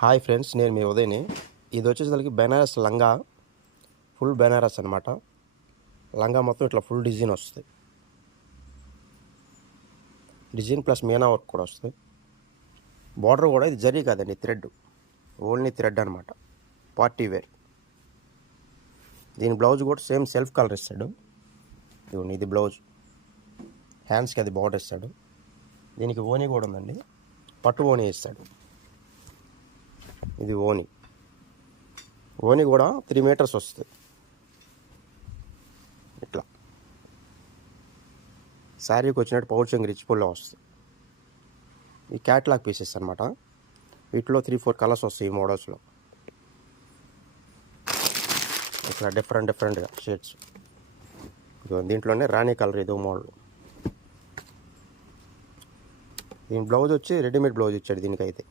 Hi friends, నేను మీ ఉదయని. ఇది వచ్చేసరికి బెనారస్ లంగా, ఫుల్ బెనారస్ అనమాట. లంగా మొత్తం ఇట్లా ఫుల్ డిజైన్ వస్తుంది. డిజైన్ ప్లస్ మీనా వర్క్ కూడా వస్తుంది. బార్డర్ కూడా ఇది జరీ కాదండి, థ్రెడ్, ఓన్లీ థ్రెడ్ అనమాట. Party wear. దీని బ్లౌజ్ కూడా సేమ్ సెల్ఫ్ కలర్ ఇస్తాడు. ఇదిగోండి, ఇది బ్లౌజ్. హ్యాండ్స్కి అది బార్డర్ ఇస్తాడు. దీనికి ఓనీ కూడా ఉందండి, పట్టు ఓనీ ఇస్తాడు. ఇది ఓనీ. ఓనీ కూడా 3 మీటర్స్ వస్తుంది. ఇట్లా శారీకి వచ్చినట్టు పౌచింగ్ రిచ్ పుల్లో వస్తుంది. ఈ క్యాట్లాగ్ పీసెస్ అనమాట. వీటిలో 3-4 కలర్స్ వస్తాయి ఈ మోడల్స్లో. ఇట్లా డిఫరెంట్గా షేడ్స్. దీంట్లోనే రాణి కలర్ ఇదో మోడల్. దీని బ్లౌజ్ వచ్చి రెడీమేడ్ బ్లౌజ్ ఇచ్చాడు దీనికైతే.